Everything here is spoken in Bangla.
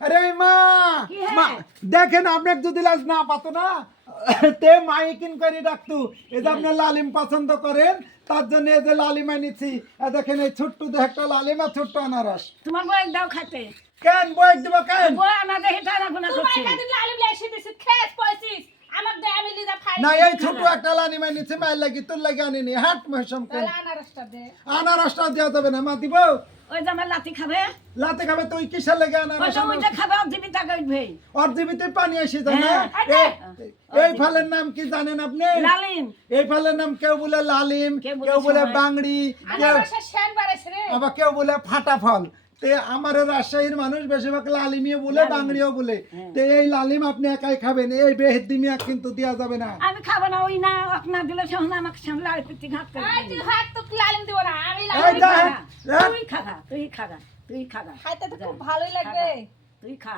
আরে মা মা দেখেন আপনি যদি লাজ না পাতো না তে মাইকিন করে ডাকতু এই যে আপনি লালিম পছন্দ করেন তার জন্য এই যে লালিম আনিছি দেখেন এই ছোট্ট একটা লালিম আর ছোট্ট আনারস তোমার বই দাও খাইতে কেন বই দিব কেন বই আমাদের হেটা রাখো না তোমার করছে কাছে লালিম লেসে দিছিস খেস পয়সিস আমার দে আমি লিজা খাই না এই ছোট একটা লালিম আনিছি মায়ের লাগি তোর লাগি আনিনি হাট মহসম কেন তাহলে আনারসটা দে আনারসটা দেওয়া যাবে না মা দিব ওই যে আমার লাতি খাবে লাতে খাবে তুই কিসের লাগে ওই আনারস তো ওইটা খাবে জীবিতা গাইবে ওর জীবিতে পানি আসে যায় না হ্যাঁ, এই ফলের নাম কি জানেন আপনি লালিম এই ফলের নাম কেউ বলে লালিম কেউ বলে কেউ বলে সবাই। বাংড়ি কেউ আনারসের শ্যান বাড়াইছে রে আবার কেউ বলে ফাটা ফল তে আমার রাজশাহীর মানুষ বেশিরভাগ লালিমিও বলে বাংড়িও বলে তে এই লালিম আপনি একাই খাবেন এই বেহেদ্দিমিয়া কিন্তু দেওয়া যাবে না আমি খাবো না ওই না আপনার দিলে সহনা আমাকে সামনে আর পিটি ঘাট করে আই তুই হাত তো লালিম দিব না আমি এই লালিম দেখ, দেখ। তুই খাগা তুই খাগা তুই খাগা খাইতে তো খুব ভালোই লাগবে তুই খা